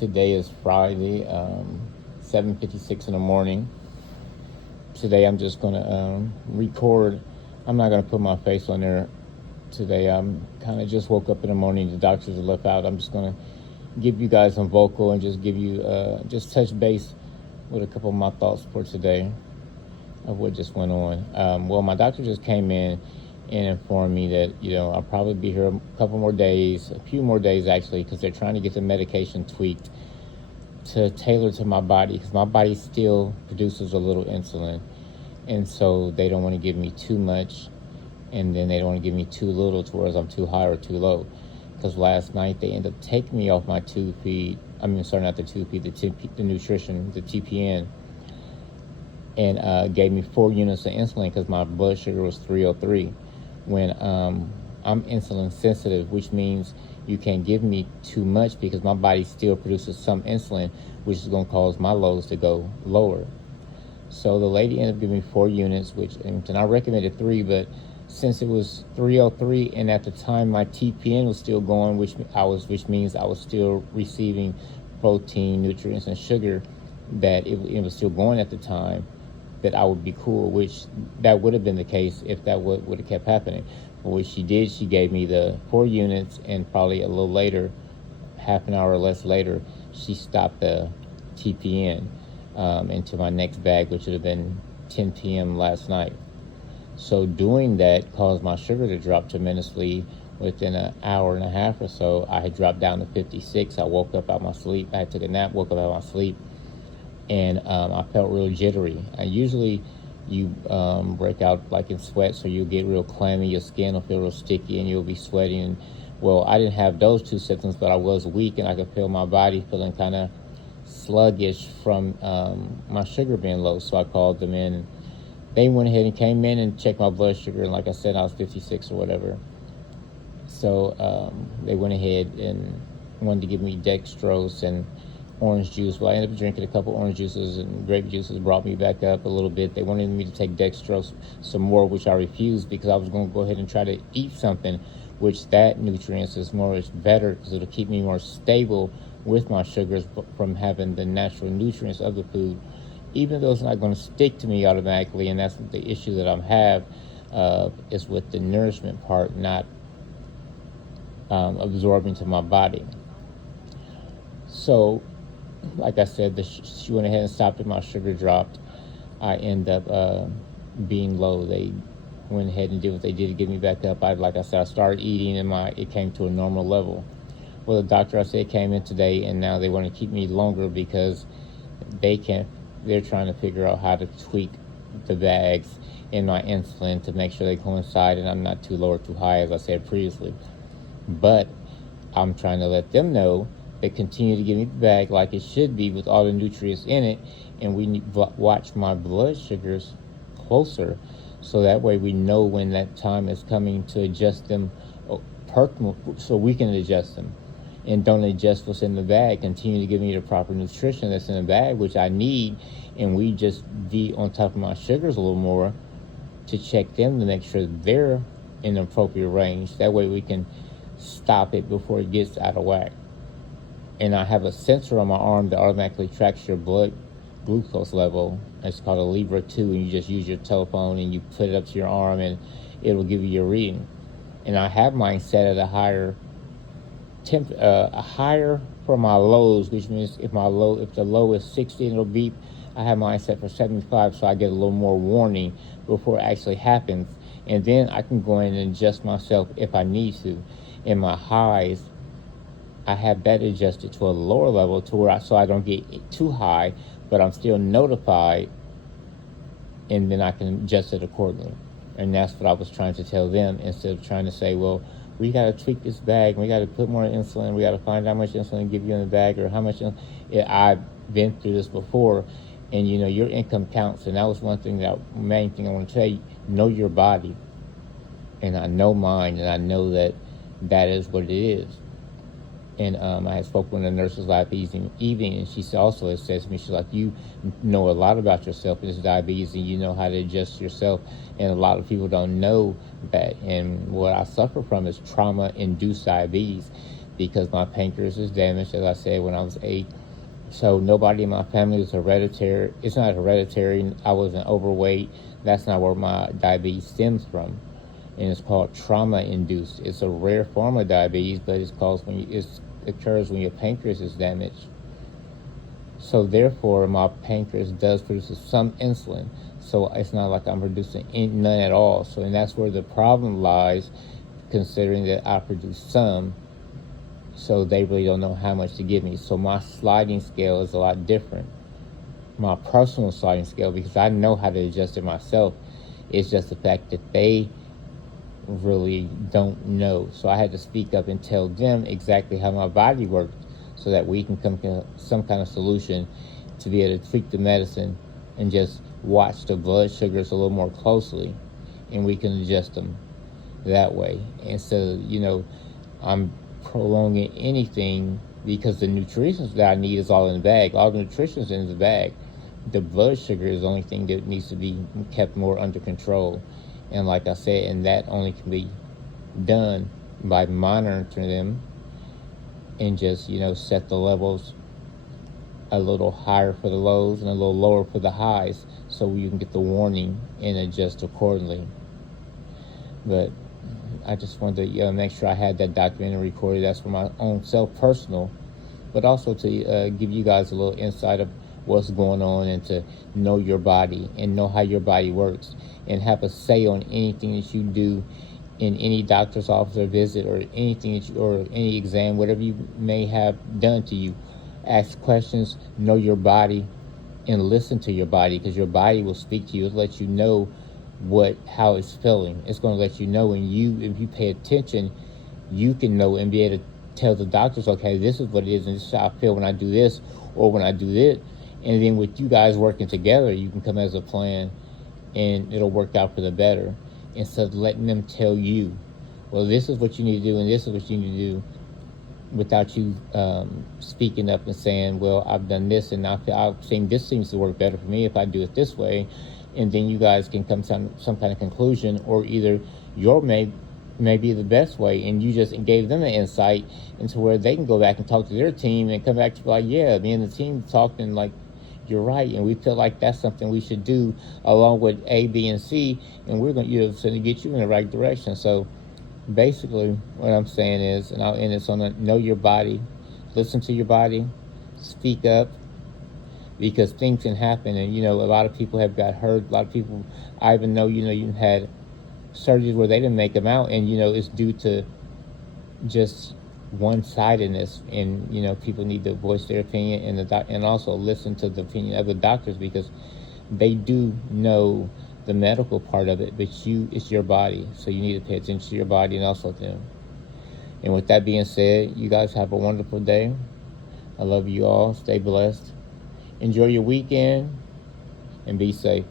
Today is Friday, 7:56 in the morning. Today I'm just going to record. I'm not going to put my face on there today. I'm kind of just woke up in the morning. The doctors are left out. I'm just going to give you guys some vocal and just give you, just touch base with a couple of my thoughts for today of what just went on. Well, my doctor just came in and informed me that, I'll probably be here a couple more days, a few more days actually, because they're trying to get the medication tweaked to tailor to my body, because my body still produces a little insulin. And so they don't want to give me too much, and then they don't want to give me too little to where I'm too high or too low. Because last night they ended up taking me off my tube feed. Not the tube feed, the nutrition, the TPN, and gave me 4 units of insulin because my blood sugar was 303. When I'm insulin sensitive, which means you can't give me too much because my body still produces some insulin, which is going to cause my lows to go lower. So the lady ended up giving me 4 units, and I recommended 3, but since it was 303, and at the time my TPN was still going, which means I was still receiving protein, nutrients, and sugar, that it was still going at the time, that I would be cool, which that would have been the case if that would have kept happening. But what she did, she gave me the 4 units, and probably a little later, half an hour or less later, she stopped the TPN into my next bag, which would have been 10 p.m. last night. So doing that caused my sugar to drop tremendously. Within an hour and a half or so, I had dropped down to 56. I woke up out of my sleep. I took a nap, woke up out of my sleep, and I felt real jittery. And usually you break out like in sweat, so you'll get real clammy, your skin will feel real sticky, and you'll be sweating. Well, I didn't have those 2 symptoms, but I was weak, and I could feel my body feeling kind of sluggish from my sugar being low. So I called them in. They went ahead and came in and checked my blood sugar, and like I said, I was 56 or whatever. So they went ahead and wanted to give me dextrose and orange juice. Well, I ended up drinking a couple orange juices, and grape juices brought me back up a little bit. They wanted me to take dextrose some more, which I refused because I was going to go ahead and try to eat something, which that nutrients is better because it'll keep me more stable with my sugars from having the natural nutrients of the food, even though it's not going to stick to me automatically. And that's the issue that I have is with the nourishment part not absorbing to my body. So like I said, she went ahead and stopped it. My sugar dropped. I end up being low. They went ahead and did what they did to get me back up. Like I said, I started eating, and it came to a normal level. Well, the doctor, I said, came in today, and now they want to keep me longer because they're trying to figure out how to tweak the bags in my insulin to make sure they coincide and I'm not too low or too high, as I said previously. But I'm trying to let them know they continue to give me the bag like it should be with all the nutrients in it, and we need to watch my blood sugars closer, so that way we know when that time is coming to adjust them, so we can adjust them, and don't adjust what's in the bag. Continue to give me the proper nutrition that's in the bag, which I need, and we just be on top of my sugars a little more to check them to make sure they're in the appropriate range. That way we can stop it before it gets out of whack. And I have a sensor on my arm that automatically tracks your blood glucose level. It's called a Libra 2, and you just use your telephone and you put it up to your arm and it'll give you your reading. And I have mine set at a higher for my lows, which means if the low is 60 and it'll beep, I have mine set for 75, so I get a little more warning before it actually happens. And then I can go in and adjust myself if I need to. In my highs, I have that adjusted to a lower level so I don't get too high, but I'm still notified, and then I can adjust it accordingly. And that's what I was trying to tell them, instead of trying to say, well, we got to tweak this bag, we got to put more insulin, we got to find out how much insulin to give you in the bag, or how much I've been through this before, and your income counts. And that was main thing I want to tell you. Know your body, and I know mine, and I know that is what it is. And I had spoken with a nurse's last evening, and she also says to me, she's like, you know a lot about yourself with this diabetes, and you know how to adjust yourself. And a lot of people don't know that. And what I suffer from is trauma-induced diabetes. because my pancreas is damaged, as I said, when I was 8. So nobody in my family was hereditary. It's not hereditary. I wasn't overweight. That's not where my diabetes stems from. And it's called trauma-induced. It's a rare form of diabetes, but it's caused it occurs when your pancreas is damaged. So therefore, my pancreas does produce some insulin. So it's not like I'm producing none at all. So, and that's where the problem lies, considering that I produce some. So they really don't know how much to give me. So my sliding scale is a lot different. My personal sliding scale, because I know how to adjust it myself. It's just the fact that they really don't know. So I had to speak up and tell them exactly how my body works, so that we can come to some kind of solution to be able to tweak the medicine and just watch the blood sugars a little more closely, and we can adjust them that way. Instead of, I'm prolonging anything, because the nutrition that I need is all in the bag. All the nutrition is in the bag. The blood sugar is the only thing that needs to be kept more under control. And like I said, and that only can be done by monitoring them and just, set the levels a little higher for the lows and a little lower for the highs, so you can get the warning and adjust accordingly. But I just wanted to make sure I had that documentary recorded. That's for my own self, personal, but also to give you guys a little insight of what's going on, and to know your body and know how your body works, and have a say on anything that you do in any doctor's office or visit, or anything that or any exam, whatever you may have done to you. Ask questions, know your body, and listen to your body, because your body will speak to you. It'll let you know how it's feeling. It's going to let you know, and if you pay attention, you can know and be able to tell the doctors, okay, this is what it is, and this is how I feel when I do this or when I do this. And then with you guys working together, you can come as a plan, and it'll work out for the better, instead of letting them tell you, well, this is what you need to do and this is what you need to do, without you speaking up and saying, well, I've done this, and I've seen this seems to work better for me if I do it this way. And then you guys can come to some kind of conclusion, or either your may be the best way, and you just gave them an insight into where they can go back and talk to their team and come back to like, yeah, me and the team talked, and like, you're right, and we feel like that's something we should do along with A, B, and C, and we're going to get you in the right direction. So basically what I'm saying is, and I'll end this on know your body, listen to your body, speak up, because things can happen. And a lot of people have got hurt. A lot of people, I even know, you had surgeries where they didn't make them out, and it's due to just one-sidedness. And people need to voice their opinion, and also listen to the opinion of the doctors, because they do know the medical part of it, but it's your body, so you need to pay attention to your body and also them. And with that being said, you guys have a wonderful day. I love you all. Stay blessed. Enjoy your weekend, and be safe.